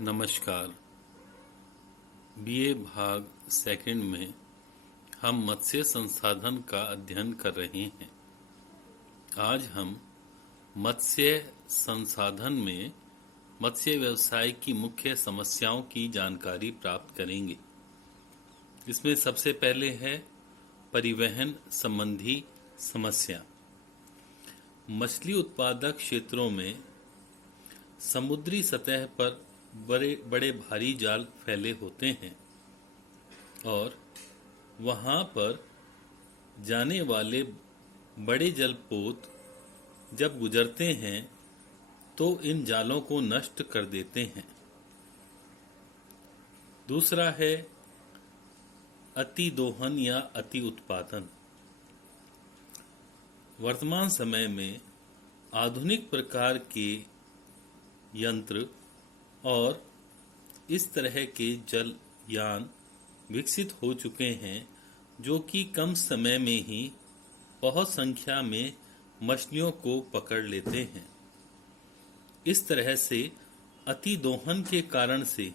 नमस्कार। बीए भाग सेकंड में हम मत्स्य संसाधन का अध्ययन कर रहे हैं। आज हम मत्स्य संसाधन में मत्स्य व्यवसाय की मुख्य समस्याओं की जानकारी प्राप्त करेंगे। इसमें सबसे पहले है परिवहन संबंधी समस्या। मछली उत्पादक क्षेत्रों में समुद्री सतह पर बड़े बड़े भारी जाल फैले होते हैं और वहां पर जाने वाले बड़े जलपोत जब गुजरते हैं तो इन जालों को नष्ट कर देते हैं। दूसरा है अति दोहन या अति उत्पादन। वर्तमान समय में आधुनिक प्रकार के यंत्र और इस तरह के जल यान विकसित हो चुके हैं जो कि कम समय में ही बहुत संख्या में मछलियों को पकड़ लेते हैं। इस तरह से अति दोहन के कारण से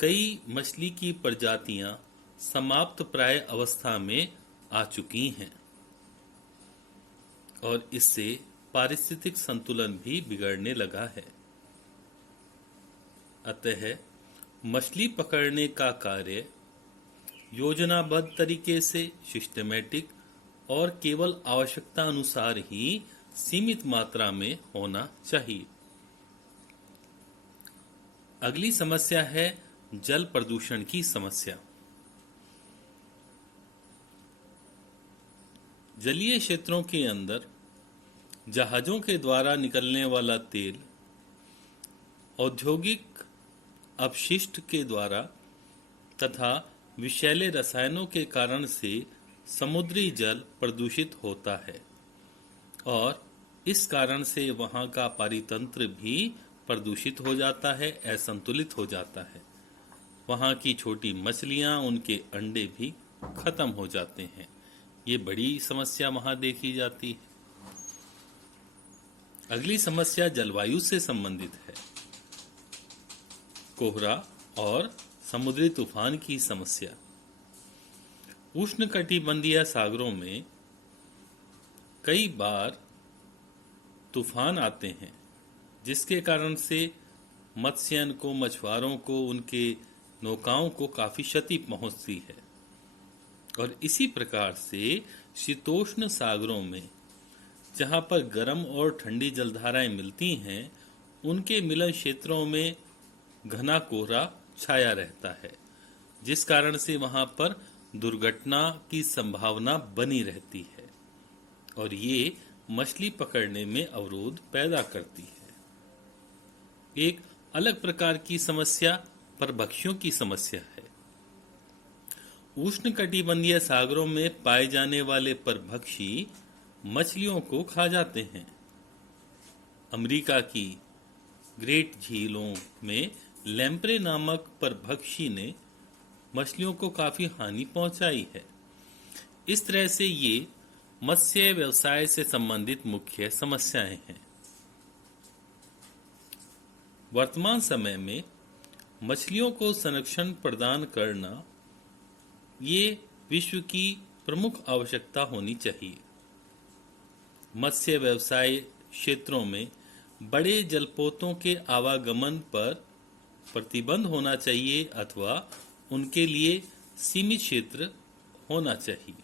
कई मछली की प्रजातियां समाप्त प्राय अवस्था में आ चुकी हैं और इससे पारिस्थितिक संतुलन भी बिगड़ने लगा है। अतः मछली पकड़ने का कार्य योजनाबद्ध तरीके से सिस्टमैटिक और केवल आवश्यकता अनुसार ही सीमित मात्रा में होना चाहिए। अगली समस्या है जल प्रदूषण की समस्या। जलीय क्षेत्रों के अंदर जहाजों के द्वारा निकलने वाला तेल औद्योगिक अपशिष्ट के द्वारा तथा विषैले रसायनों के कारण से समुद्री जल प्रदूषित होता है और इस कारण से वहां का पारितंत्र भी प्रदूषित हो जाता है, असंतुलित हो जाता है। वहां की छोटी मछलियां, उनके अंडे भी खत्म हो जाते हैं। ये बड़ी समस्या वहां देखी जाती है। अगली समस्या जलवायु से संबंधित है। कोहरा और समुद्री तूफान की समस्या। उष्णकटिबंधीय सागरों में कई बार तूफान आते हैं जिसके कारण से मत्स्यन को, मछुआरों को, उनके नौकाओं को काफी क्षति पहुंचती है। और इसी प्रकार से शीतोष्ण सागरों में जहां पर गर्म और ठंडी जलधाराएं मिलती हैं, उनके मिलन क्षेत्रों में घना कोहरा छाया रहता है जिस कारण से वहां पर दुर्घटना की संभावना बनी रहती है और ये मछली पकड़ने में अवरोध पैदा करती है। एक अलग प्रकार की समस्या परभक्षियों की समस्या है। उष्णकटिबंधीय सागरों में पाए जाने वाले परभक्षी मछलियों को खा जाते हैं। अमेरिका की ग्रेट झीलों में लैम्प्रे नामक परभक्षी ने मछलियों को काफी हानि पहुंचाई है। इस तरह से ये मत्स्य व्यवसाय से संबंधित मुख्य समस्याएं हैं। वर्तमान समय में मछलियों को संरक्षण प्रदान करना ये विश्व की प्रमुख आवश्यकता होनी चाहिए। मत्स्य व्यवसाय क्षेत्रों में बड़े जलपोतों के आवागमन पर प्रतिबंध होना चाहिए अथवा उनके लिए सीमित क्षेत्र होना चाहिए।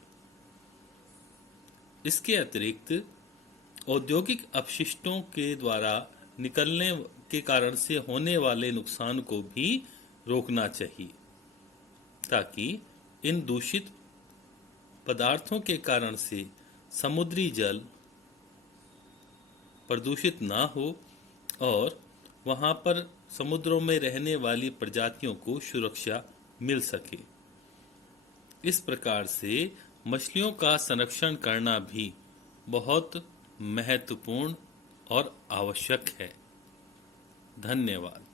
इसके अतिरिक्त औद्योगिक अपशिष्टों के द्वारा निकलने के कारण से होने वाले नुकसान को भी रोकना चाहिए ताकि इन दूषित पदार्थों के कारण से समुद्री जल प्रदूषित ना हो और वहां पर समुद्रों में रहने वाली प्रजातियों को सुरक्षा मिल सके। इस प्रकार से मछलियों का संरक्षण करना भी बहुत महत्वपूर्ण और आवश्यक है। धन्यवाद।